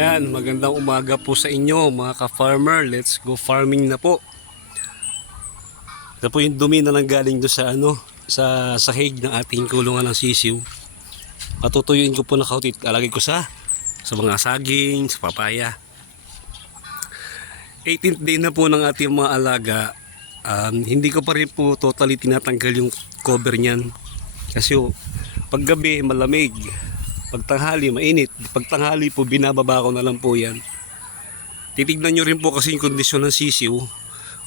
Ayan, magandang umaga po sa inyo mga ka-farmer. Let's go farming na po. Ito po yung dumi na nanggaling doon sa sa sahig ng ating kulungan ng sisiw. Patutuyuin ko po na kautit. Alagay ko sa mga saging, sa papaya. 18th day na po ng ating mga alaga. Hindi ko pa rin po totally tinatanggal yung cover niyan. Kasi pag gabi malamig. Pag tanghali mainit, pag tanghali po binababa ko na lang po yan. Titignan nyo rin po kasi yung kondisyon ng sisiw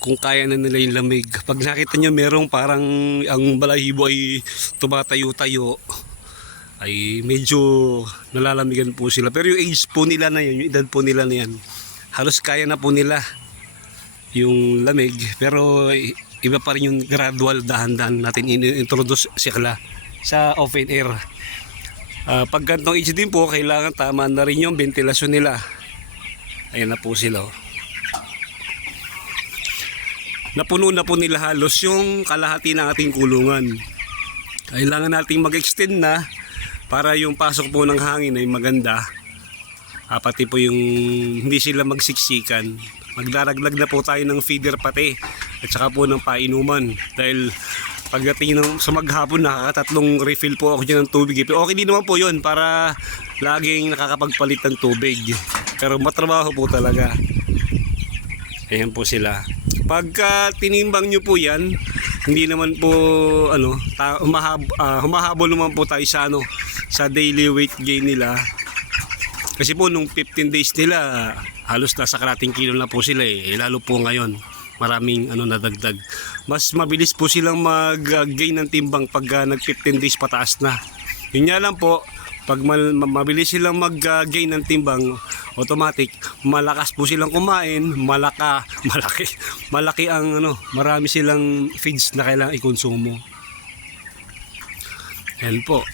kung kaya na nila yung lamig. Pag nakita nyo merong parang ang balahibo ay tumatayo-tayo, ay medyo nalalamigan po sila. Pero yung age po nila na yan, yung edad po nila na yan, halos kaya na po nila yung lamig. Pero iba pa rin yung gradual, dahan-dahan natin introduce sila sa open air. Pag gantong age din po, kailangan tama na rin yung ventilasyon nila. Ayan na po sila. Napuno na po nila halos yung kalahati ng ating kulungan. Kailangan nating mag-extend na para yung pasok po ng hangin ay maganda. Pati po yung hindi sila magsiksikan. Magdaraglag na po tayo ng feeder pati at saka po ng painuman. Dahil pagdating sa maghapon, nakakatatlong refill po ako dyan ng tubig. Okay din naman po yun para laging nakakapagpalit ng tubig. Pero matrabaho po talaga. Ayan po sila. Pagka tinimbang nyo po yan, hindi naman po humahabol naman po tayo sa daily weight gain nila. Kasi po nung 15 days nila, halos nasa kalating kilo na po sila lalo po ngayon. Maraming nadagdag. Mas mabilis po silang mag-gain ng timbang pag nag 15 days pataas na. Yun nga lang po, pag mabilis silang mag-gain ng timbang, automatic, malakas po silang kumain, malaki ang marami silang feeds na kailangang ikonsumo. Yan po.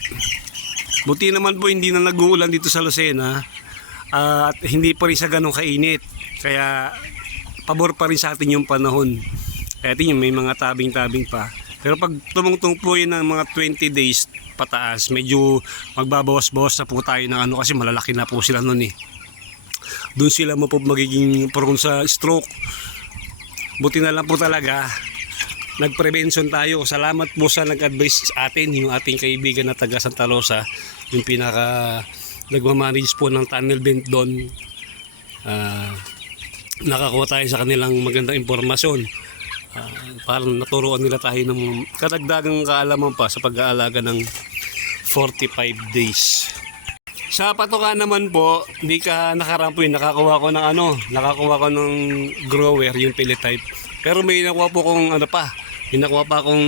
Buti naman po hindi na nag-uulan dito sa Lucena at hindi pa rin sa ganong kainit. Kaya pabor pa rin sa atin yung panahon. Kaya tingin may mga tabing-tabing pa. Pero pag tumungtong po yun ng mga 20 days pataas, medyo magbabawas-bawas na po tayo ng kasi malalaki na po sila nun Doon sila mo po magiging prone sa stroke. Buti na lang po talaga nagprevention tayo. Salamat po sa nag-advise sa atin, yung ating kaibigan na taga Santa Rosa, yung pinaka nagmamanage po ng tunnel vent doon. Nakakuha tayo sa kanilang magandang impormasyon. Parang naturuan nila tayo ng kadagdagang kaalaman pa sa pag-aalaga ng 45 days. Sa patoka naman po, hindi ka nakarampo nakakuha ko ng grower, yung pellet type. Pero may nakuha po kong nakuha pa akong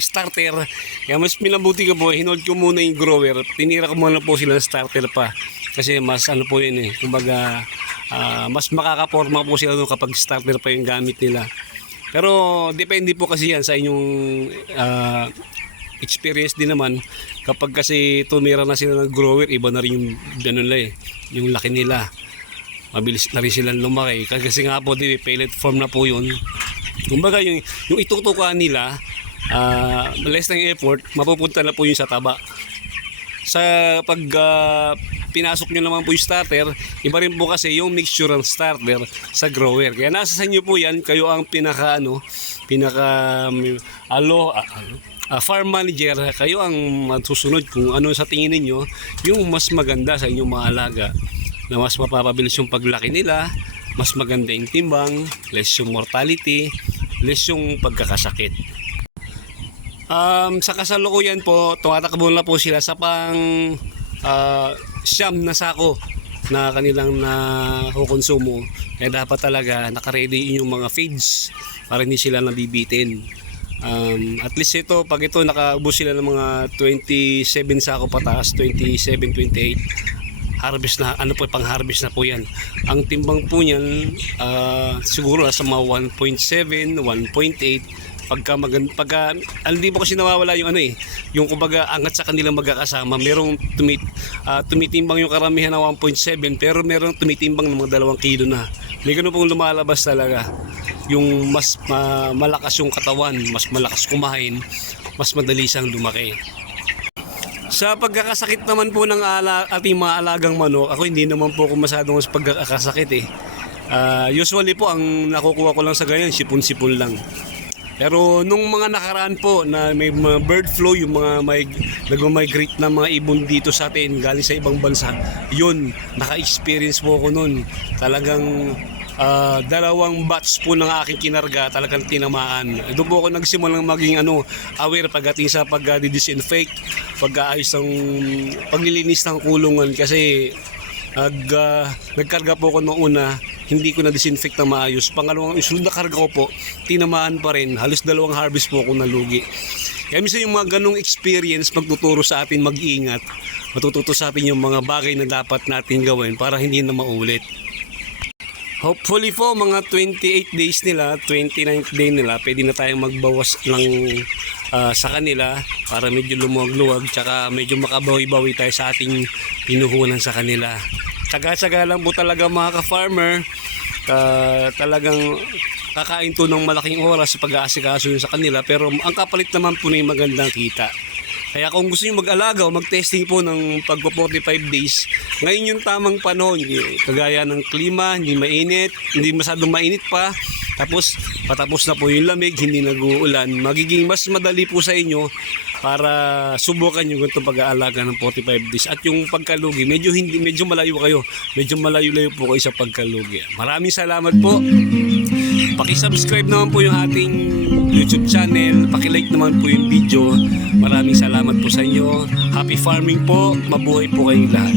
starter. Kaya mas minabuti ko po, hinold ko muna yung grower. Tinira ko muna po sila ng starter pa. Kasi mas po yun kumbaga mas makakaporma po sila kapag starter pa yung gamit nila. Pero depende po kasi yan sa inyong experience din naman. Kapag kasi tumira na sila ng grower, iba na rin yung yung laki nila. Mabilis na rin silang lumaki. Kasi nga po pellet form na po yun. Kumbaga yung itutukan nila, less ng effort, mapupunta na po yung sa taba. Sa pag pinasok nyo naman po yung starter, iba rin po kasi yung mixture ng starter sa grower. Kaya nasa sa inyo po yan, kayo ang farm manager, kayo ang susunod kung ano sa tingin niyo yung mas maganda sa inyong mga alaga, na mas mapapabilis yung paglaki nila, mas maganda yung timbang, less yung mortality, less yung pagkakasakit. Sa kasalukuyan po, tumatakbo na po sila sa siyam na sako na kanilang nakukonsumo. Kaya dapat talaga nakaready yung mga feeds para hindi sila nabibitin. At least pag ito nakaubos sila ng mga 27 sako pataas, 27, 28, harvest na, pang harvest na po yan. Ang timbang po niyan siguro sa mga 1.7, 1.8. Pagka hindi po kasi nawawala yung yung kumbaga angat sa kanilang magkakasama. Merong tumitimbang yung karamihan na 1.7, pero merong tumitimbang ng mga 2 kilo na. May ganun pong lumalabas talaga. Yung mas malakas yung katawan, mas malakas kumain, mas madali siyang lumaki. Sa pagkakasakit naman po ng ating mga alagang manok, ako hindi naman po ako masyadong sa pagkakasakit eh. Usually po ang nakukuha ko lang sa ganyan, sipon-sipon lang. Pero nung mga nakaraan po na may mga bird flu, yung mga nag-migrate na mga ibon dito sa atin galing sa ibang bansa, yun, naka-experience po ako nun. Talagang dalawang batch po ng aking kinarga talagang tinamaan. Doon po ako nagsimulang maging aware pagdating sa pag-disinfect, pag-aayos ng paglilinis ng kulungan kasi nagkarga po ako noong una, hindi ko na disinfect na maayos. Pangalawang isunod na karga ko po, tinamaan pa rin. Halos dalawang harvest po ako nalugi. Kaya minsan yung mga ganong experience magtuturo sa atin mag-ingat. Matututo sa atin yung mga bagay na dapat natin gawin para hindi na maulit. Hopefully po mga 28 days nila, 29th day nila, pwede na tayong magbawas ng sa kanila para medyo lumuwag-luwag tsaka medyo makabawi-bawi tayo sa ating pinuhunan sa kanila. Tsaga-tsaga lang po talaga mga ka-farmer, talagang kakain to ng malaking oras sa pag-aasikaso sa kanila, pero ang kapalit naman po na yung magandang kita. Kaya kung gusto nyo mag-alaga o mag-testing po ng pagpo 45 days, ngayon yung tamang panahon, kagaya ng klima, hindi mainit, hindi masyadong mainit pa, tapos patapos na po yung lamig, hindi nag-uulan, magiging mas madali po sa inyo para subukan nyo ganito pag-aalaga ng 45 days. At yung pagkalugi, medyo malayo kayo, medyo malayo-layo po kayo sa pagkalugi. Maraming salamat po. Paki-subscribe naman po yung ating YouTube channel, paki-like naman po yung video. Maraming salamat po sa inyo. Happy farming po, mabuhay po kayong lahat.